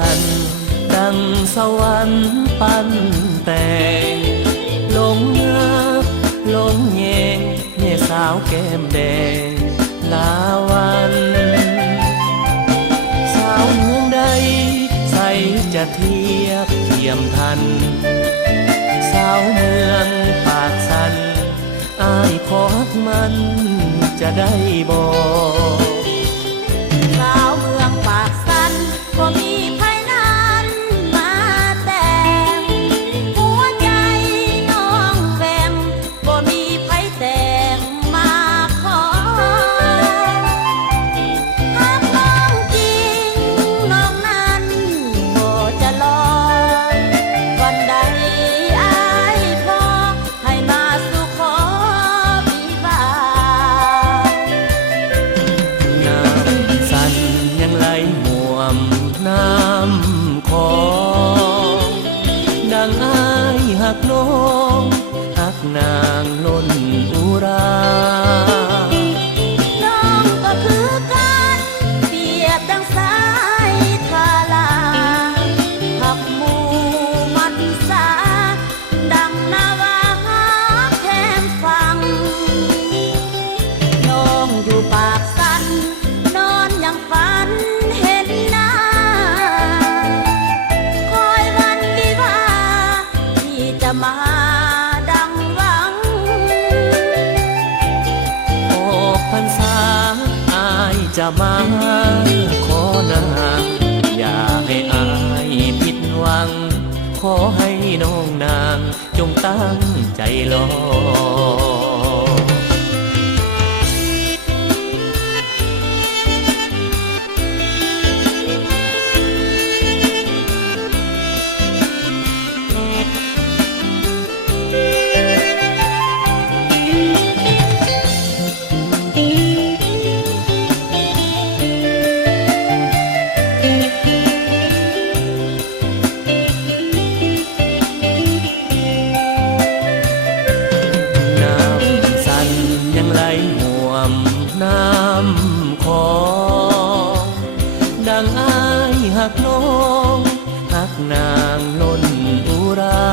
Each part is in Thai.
สันดังสวรรค์ปันแต่งลงนักลงแยงแม่สาวแก้มแดงลาวันสาวเมืองใดใสจะเทียบเทียมทันสาวเมืองปากสันอายขอฮักมันจะได้บ่สาวเมืองปากสันก็มีไผนั้นมาแต่งหัวใจน้องแวมบ่มีไผแต่งมาขอหากน้องจริงน้องนั้นบ่จะรอวันใดอายพอให้มาสู่ขอวิวาน้ำสันยังไหลม่วมน้ำคองดังอายหักน้องหักนางล้นอุราน้องก็คือกันเปรียบดังสายทาราหักหมู่มัดสาดังนาวาแคมฟังน้องอยู่ปากสันนอนยังฝันเห็นหน้าคอยวันวิวาที่จะมาดังหวังออกพรรษาอายจะมาขอนางอย่าให้อายผิดหวังขอให้น้องนางจงตั้งใจรอน้ำสันยังไหลห่วมน้ำคองดังอายหักน้องหักนางล้นอุรา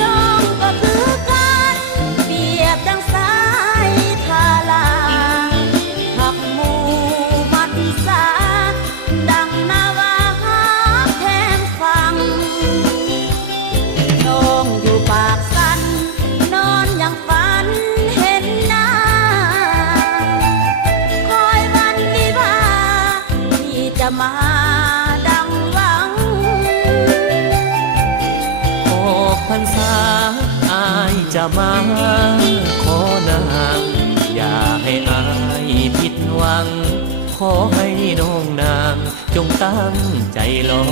น้องก็คือกันเปรียบดังสายทาราหักหมู่มัดสาดังนาวาแคมฟังน้องอยู่ปากสันนอนยังฝันเห็นหน้าคอยวันวิวาที่จะมาดังหวังออกพรรษาอายจะมาขอนางอย่าให้อายผิดหวังขอให้น้องนางจงตั้งใจรอ